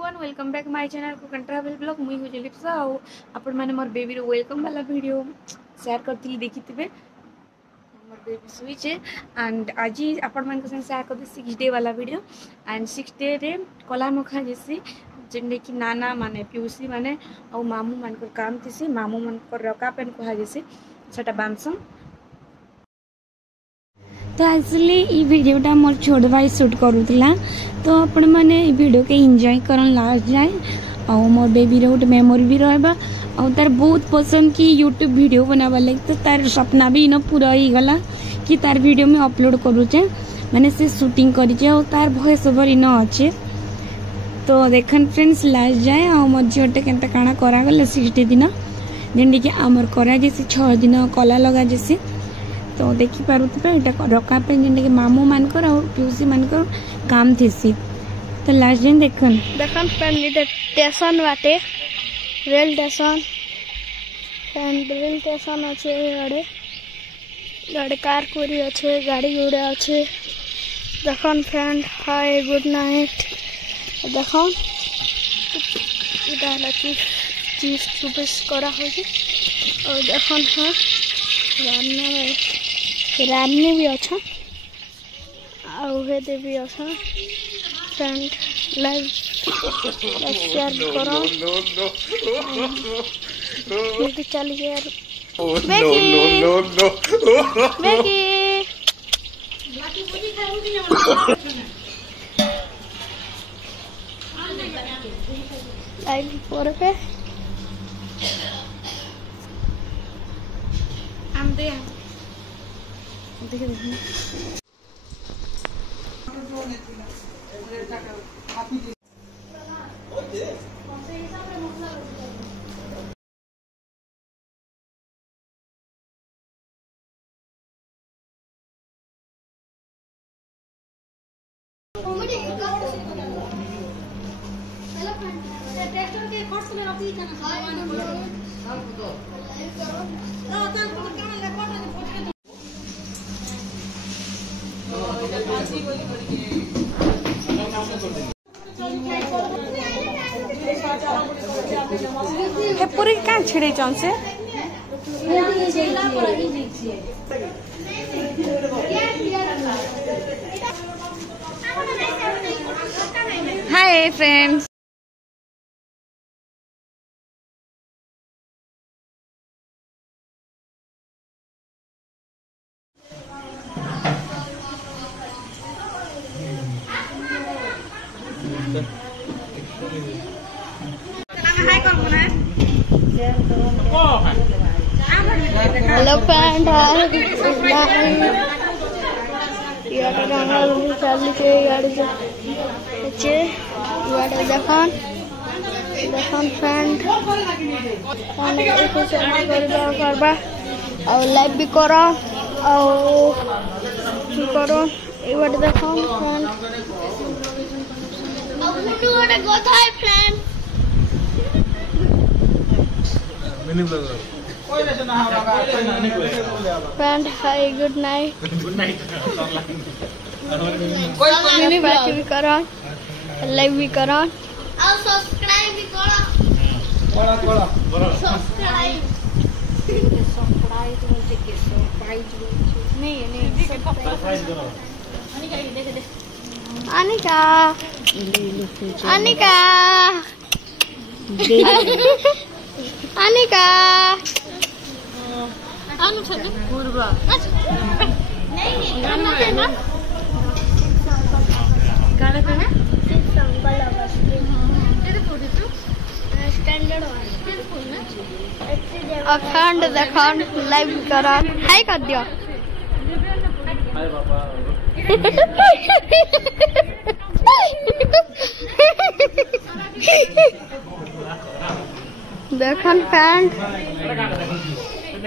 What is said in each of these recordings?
Everyone welcome back my channel Konkan travel blog मुई हो लिप्सा आपण माने मोर बेबी रो वेलकम वाला वीडियो शेयर करथिली देखिथिबे मोर बेबी सुई छे एंड आज आपण मान संग शेयर करथि 6 डे वाला वीडियो एंड 6 डे रे कला मखा जेसी जेंडे कि नाना माने पिउसी माने और मामू मान को काम थिसी मामू मान को रका पेन कहा जेसी सेटा बांसम तो एक्चुअली ये वीडियोटा मोर छोट भाई शूट करूला तो आपण मैंने वीडियो के एंजॉय करन लास्ट जाए और मोर बेबी रे गोटे मेमोरी भी रहबा और तार बहुत पसंद की यूट्यूब वीडियो बनावा लगे तो तार सपना भी इन पूरा ही गला कि तार वीडियो में अपलोड करूचे मैंने से शूटिंग करिचे और तार वॉइस ओवर इन अच्छे तो देखन फ्रेंड्स लास्ट जाए और मोर झीटे के काଣା करा गले 60 दिन जेंडी कि आमर करा जैसे 6 दिन कला लगा जैसे तो देखी पारुथिबे एटा रका पे जेंडे कि मामू मानकर और पिउसी मानकर काम थीसी तो लास्ट दिन देखन फ्रेंड स्टेशन बाटे rail station and rail station अच्छे गाड़ी गाड़ी कार कोरी अच्छे गाड़ी घोड़ा अच्छे देखन फ्रेंड हाय गुड नाइट देखन इधर चीज सुबह करा होगी और देखन हाँ रानी भी अच्छा और भी अच्छा फ्रेंड लाइव शेयर करो वीडियो चलिए यार लाइव पर पे हम दे देख हे पूरी का छिड़े चौन से हाय फ्रेंड्स हेलो फ्रेंड चली के गाड़ी देखन देखन फ्रेंड करबा और लाइव भी करो और करो ये बात देखन friend mini blogger friend hi good night mini बात भी करो लाइव भी करो और सब्सक्राइब भी करो सब्सक्राइब मुझे कैसे प्राइस नहीं सरप्राइज करो अनिका अनिका अनिका अनु छ नि पूर्व नहीं गाना है ना गाना पे ना संबल अवस्था तेरे फोटो तो स्टैंडर्ड वाला अखंड देखन लाइव करा हाय कर दियो हाय बाबा देखन फ्रेंड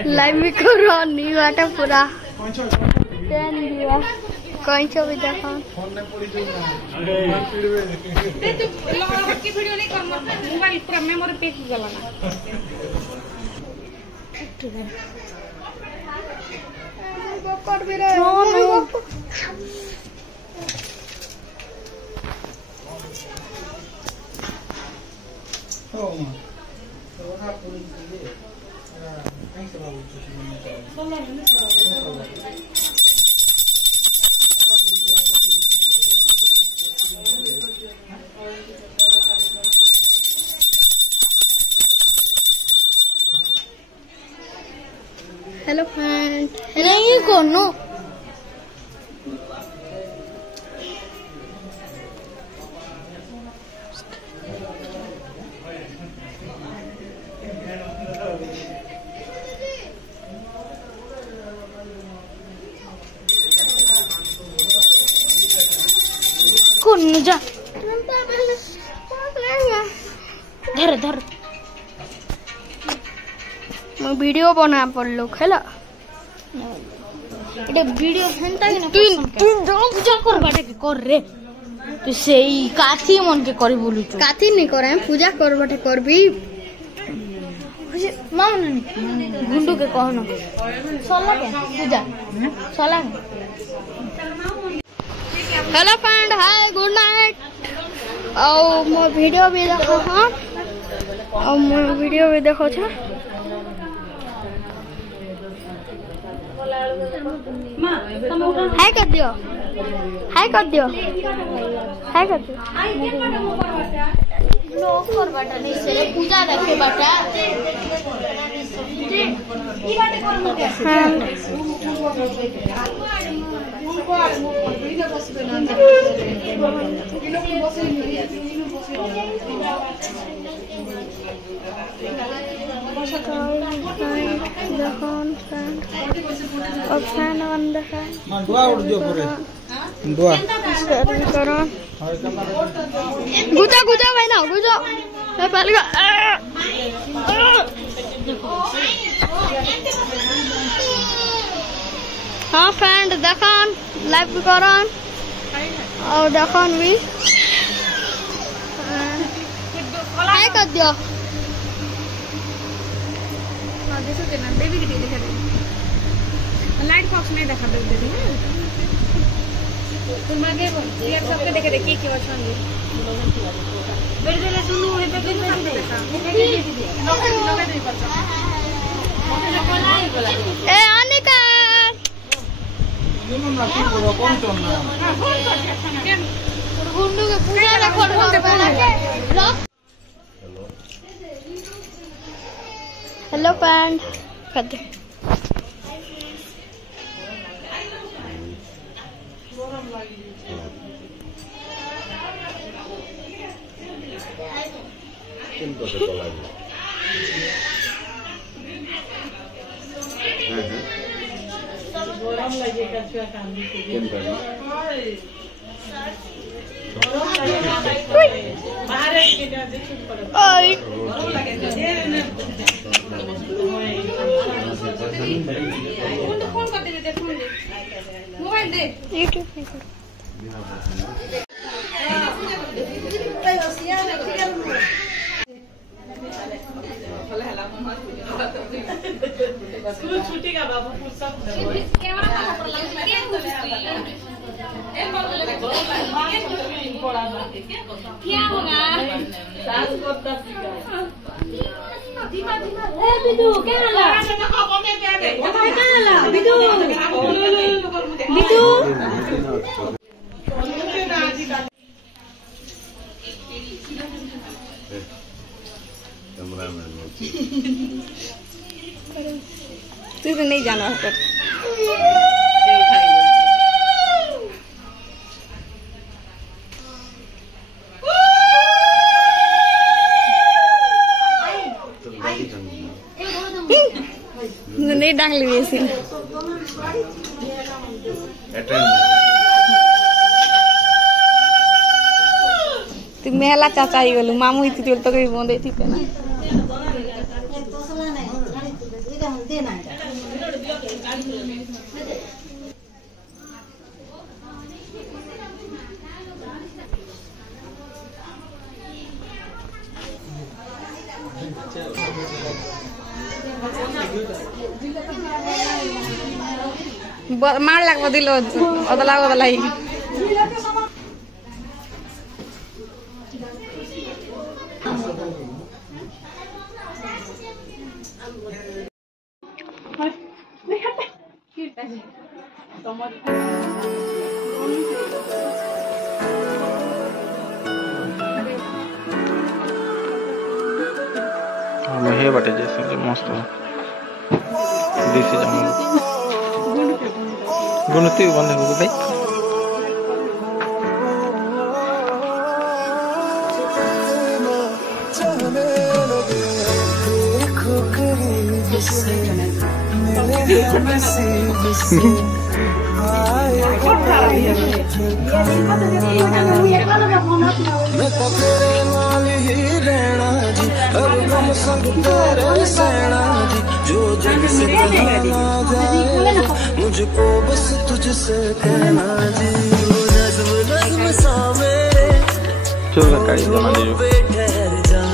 लाइव भी करो न्यू आटा पूरा टेन दिया कहीं से भी देखन ते तू लगा के वीडियो नहीं कर मोबाइल पूरा मेमोरी पे की गला ना कर भी रहे नो हेलो फ्रेंड नहीं कोनो कौन जा धर धर मैं वीडियो बना पर लोग है এটা ভিডিও হেনটা না তুই পূজা কর বাটে কর রে তুই সেই কাথি মনকে করি বলুছ কাথি নি করে পূজা কর বাটে করবি মামা নি গুন্ডু के कहनो सला के पूजा सला hello friend hi good night और मो वीडियो भी देखो हां और मो वीडियो भी देखो छ हाय कर दियो हाय कर दियो हाय कर दियो लोग कर बाटा नहीं से पूजा देखे बाटा ई बाटे कर मत हां गुजा गुजा भाई ना गुजा पहले हाँ फ्रेंड देखन लाइव भी करन और देखन भी हाय कर दियो लाइट बॉक्स में देखा दे दे तुम आगे ये सबके देखे देखिए की वचन बेर बेर सुनु हे पे किन सब देखा ए अनिका जुनून ना की करो कौन चोन ना गुंडू के पूजा रेकॉर्ड कर हेलो फ्रेंड कर Cinto de tolanya. गरम लगे कछुआ कांदी के Cinta ni. बाहर के ना देखु पड़े ओए गरम लगे दे फोन कर दे देखो मोबाइल दे यूट्यूब पे कर स्कूल छुट्टी का बाबू सब क्या होगा सास को तक धीमा धीमा ए बिदु क्या हाला क्या हाला बिदु बिदु Cameraman. तू तो नहीं जाना है नहीं डांग ली ऐसी तू मेला चाचा ही गलू मामू ही थी तो कहीं बोंदे थी ना मार लागबो दिल ओदला ओदला ही हे बाटे जैसे मस्त देसी जंगल गुणती बंद हो भाई मैं तो तेरे नाल ही रहना जी, हर गम संग तेरे सहना जी, जो जग से कहा ना जाए मुझको बस तुझसे कहना जी। नज़्म नज़्म सा मेरे पे ठहर जा,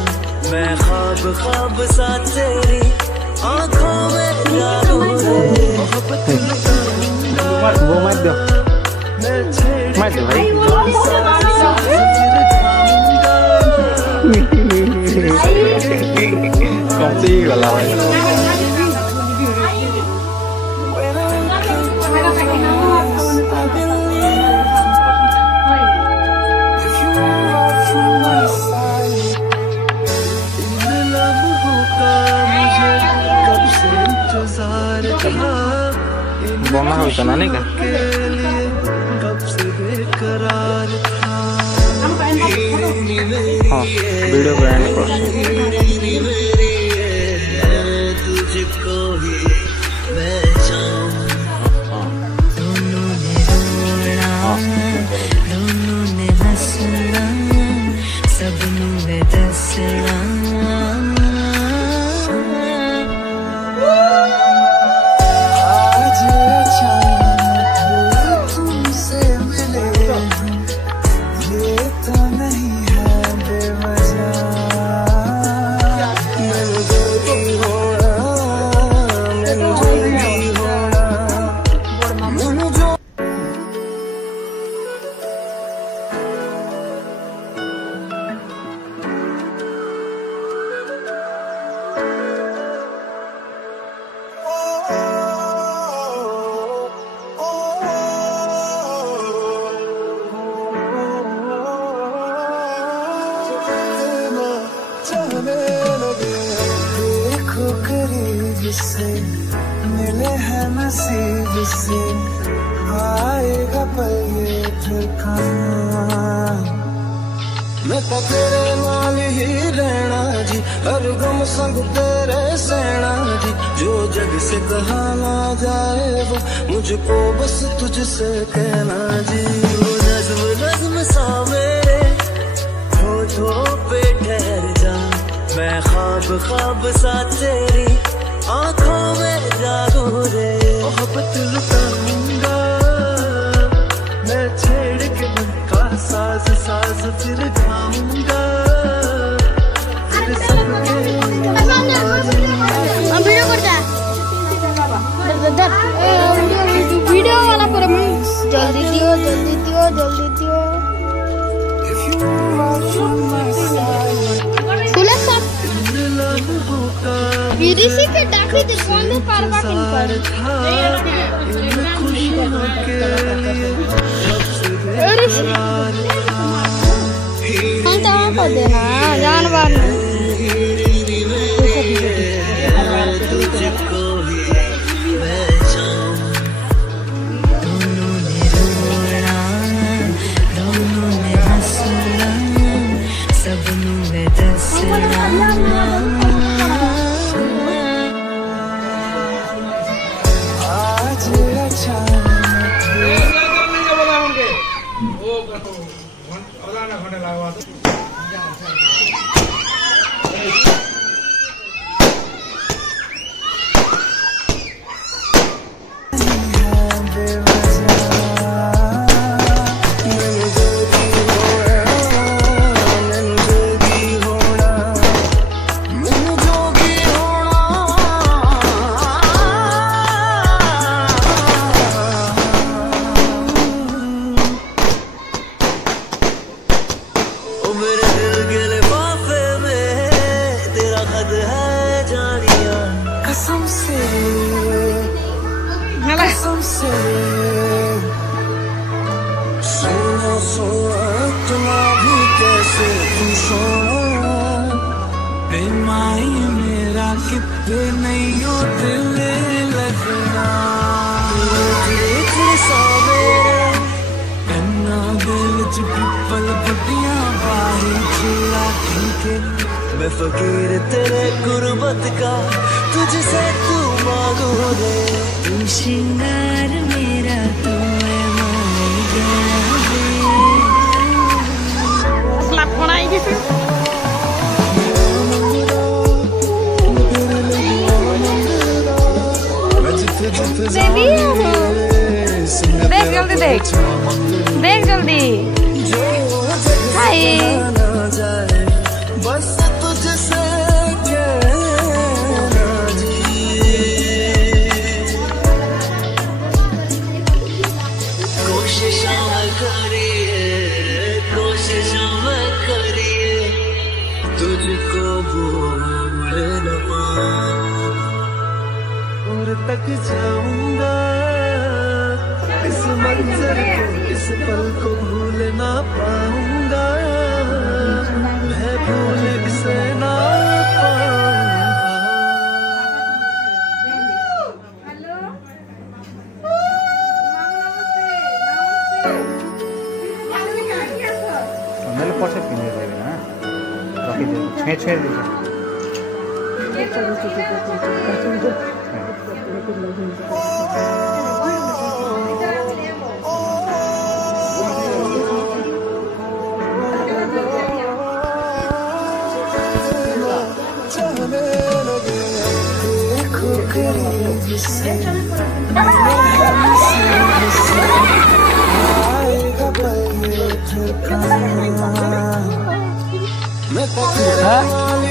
मैं ख्वाब ख्वाब सा तेरी आँखों में जादू रे, मोहब्बत लुटाऊंगा वो मत दो भाई कौन-सी वाला भाई बोमा हो तो ना नहीं का हाँ वीडियो को एंड कर तुझको ही मैं चाहूं, दोनों ने हंसना सबनू में दसना, आज अचानक तुमसे मिले ये तो नहीं है बेवजह, मैंने जोगी होना मैंने जोगी होना मैंने जो जाने लगे, देखो करीब से मिले हैं नसीब से, आएगा पल ये फिर कहाँ, मैं तो तेरे नाल ही रहना जी, हर गम संग तेरे सहना जी, जो जग से कहा ना जाए वो मुझको बस तुझसे कहना जी। वो नज़्म नज़्म सा मेरे होठों पे ठहर जा, मैं ख्वाब ख्वाब सा तेरी आँखों में जादू रे, मोहब्बत लुटाऊंगा मैं छेड़ के मन का साज साज फिर गाऊंगा, फिर सबके वीडियो करता वीडियो वाला पूरा जल्दी दियो जल्दी दियो जल्दी दियो विदेशी के डाके दे कौन में पारवा के निकल हम तो कर देना जानवर तुझको ही मैं चाहूं, दोनों ने रोना दोनों ने हंसना सबनू में दसना, आज बेमाई मेरा कितने नहीं हो दिल लगना कन्ना दिल च पिपल बटिया बाही चिल्ला के मैं फकीर तेरे गुर्बत का तुझसे तू मांगू रे तू श्रृंगार मेरा तू मैं मान गया Slap kau naik gitu. Baby देख जल्दी देख जल्दी हाय बस तुझसे कहना करिए तुझको भूल न पाऊं और तक जाऊंगा इस मंजर को इस पल को भूल ना पाऊंगा मैं भूल इसे ना पाऊंगा मेरे पछे पिने देबे ना रखि दे छे छे दे मैं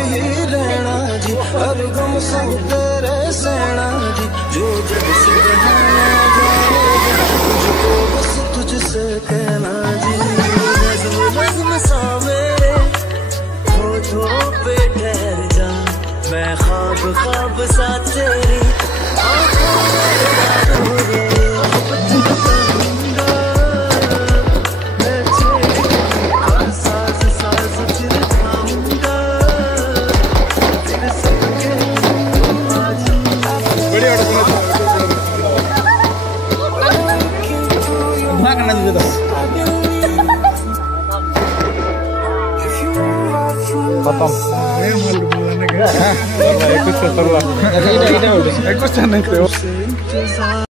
ही रहना जी हर गम संग तेरे सहना जी जो जग से बहाना जाएगा तुझको बस तुझसे कहना जी नज़्म सा मेरे होठों पे ठहर जा मैं ख्वाब सा तेरी आँखों में डालूं रे खत्म ikut setelah ikut sana itu